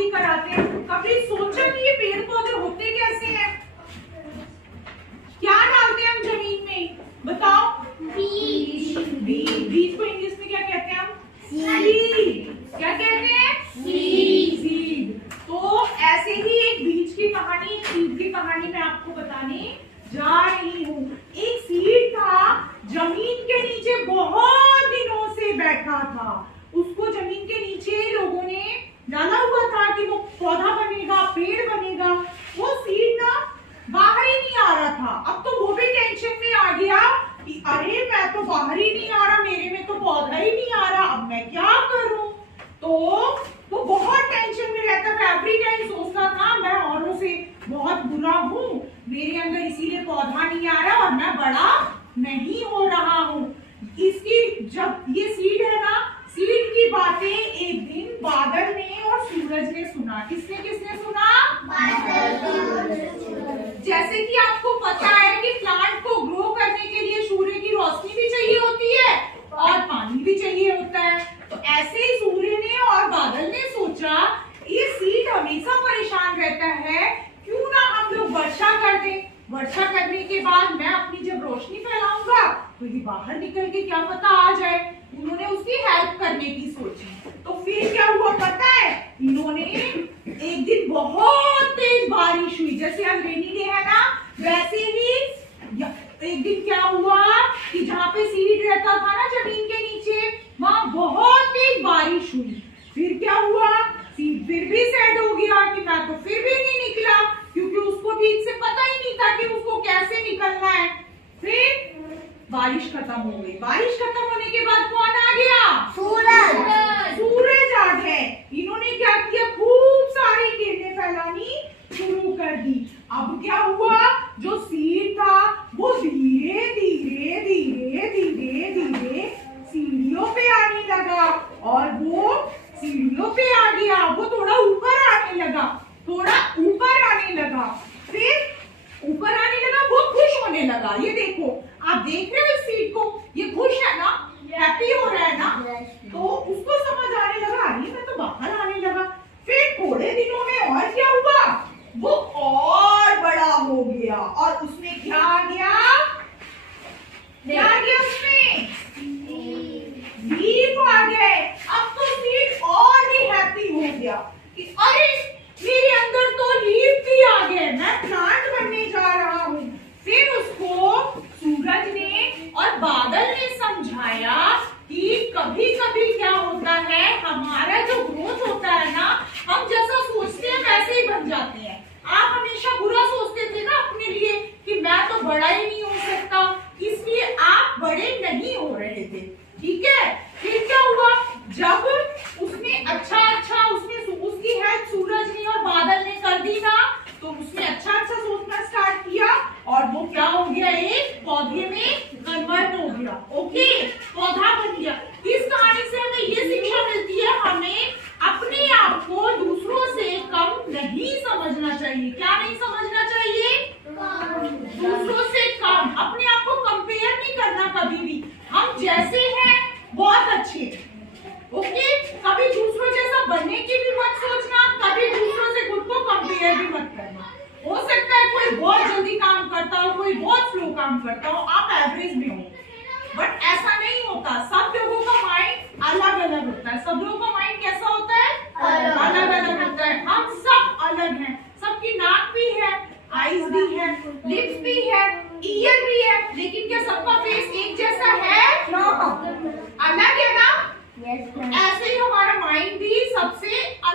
भी कराते हैं। कभी सोचा कि ये पेड़ पौधे होते कैसे हैं? क्या डालते हैं हम जमीन में, बताओ? बीज। बीज को इंग्लिश में क्या कहते हैं हम? सीड। क्या कहते हैं? सीड। तो ऐसे ही एक बीज की कहानी, एक सीड की कहानी मैं आपको बताने जा रही हूँ। एक सीड था, जमीन के नीचे बहुत दिनों से बैठा था। उसको जमीन के नीचे लोगों ने डाला हुआ था कि वो पौधा बनेगा, पेड़ बनेगा। वो सीड ना बाहर ही नहीं आ रहा था। अब तो वो भी टेंशन में आ गया कि अरे मैं तो बाहर ही नहीं आ रहा, मेरे में तो पौधा ही नहीं आ रहा, अब मैं क्या करूं? तो वो बहुत टेंशन में रहता था। एवरी टाइम सोचता था मैं औरों से बहुत बुरा हूँ, मेरे अंदर इसीलिए पौधा नहीं आ रहा और मैं बड़ा नहीं हो रहा हूँ। इसकी जब ये सीड है ना, सीड की बातें एक दिन बादल ने और सूरज ने सुना। किसने किसने सुना? जैसे कि आपको पता है कि प्लांट को ग्रो करने के लिए सूर्य की रोशनी भी चाहिए होती है और पानी भी चाहिए होता है। तो ऐसे ही सूर्य ने और बादल ने सोचा ये सीड हमेशा परेशान रहता है, क्यों ना हम लोग वर्षा कर दें। वर्षा करने के बाद मैं अपनी जब रोशनी फैलाऊंगा तो ये बाहर निकल के क्या पता आ जाए। उन्होंने उसकी हेल्प करने की सोची। तो फिर क्या हुआ पता है? इन्होंने एक दिन बहुत तेज बारिश हुई, जैसे आज रेनी डे है ना, वैसे ही एक दिन क्या हुआ कि जहाँ पे सीड रहता था ना जमीन के नीचे, वहां बहुत तेज बारिश हुई। फिर क्या हुआ? सीड फिर भी सैड हो गया कि मैं तो फिर भी नहीं निकला, क्योंकि उसको ठीक से पता ही नहीं था कि उसको कैसे निकलना है। फिर बारिश खत्म हो गई। बारिश खत्म होने के बाद कौन आ गया? सूरज। सूरज आ गए। इन्होंने क्या किया? खूब सारी किरणें फैलानी शुरू कर दी। अब क्या हुआ? जो सीड था वो धीरे धीरे धीरे धीरे धीरे सीढ़ियों पे आने लगा और वो सीढ़ियों पे आ गया। वो थोड़ा ऊपर आने लगा, थोड़ा ऊपर आने लगा, फिर ऊपर आने लगा। वो खुश होने लगा। ये देखो, आप देख रहे हो इस सीड को, ये खुश है ना, हैप्पी हो रहा है ना। तो उसको समझ आने लगा अरे मैं तो बाहर आने लगा। फिर थोड़े दिनों में और क्या हुआ? वो और बड़ा हो गया और उसमें क्या आ गया? क्या आ गया उसमें? लीफ आ गए। अब तो सीड और भी हैप्पी हो गया कि अरे मेरे अंदर तो लीफ भी आ गए, मैं प्लांट बनने जा रहा हूँ। फिर उसको सूरज ने और बादल ने समझाया कि कभी कभी क्या होता है, हमारा जो ग्रोथ होता है ना, हम जैसा सोचते हैं वैसे ही बन जाते हैं। आप हमेशा बुरा सोचते थे ना अपने लिए कि मैं तो बड़ा ही नहीं हो सकता, इसलिए आप बड़े नहीं हो रहे थे, ठीक है। फिर क्या हुआ? जब उसने उसकी हेल्प सूरज ने और बादल ने कर दी ना, तो उसने अच्छा सोचना स्टार्ट किया और वो क्या हो गया? एक पौधे में कन्वर्ट हो गया। ओके, पौधा बन गया। इस कहानी से हमें ये शिक्षा मिलती है, हमें अपने आप को दूसरों से कम नहीं समझना चाहिए। क्या नहीं समझना चाहिए? दूसरों से कम। अपने आप को कंपेयर नहीं करना कभी भी। हम जैसे हैं बहुत अच्छे, ओके। कभी दूसरों जैसा बनने की भी मत सोचना, कभी दूसरों से खुद को कंपेयर भी मत करना। हो सकता है कोई बहुत जल्दी काम करता हो, कोई बहुत स्लो काम करता हो, आप एवरेज में हो, बट ऐसा नहीं होता। सब लोगों का माइंड अलग अलग होता है। सब लोगों का माइंड कैसा होता है? अलग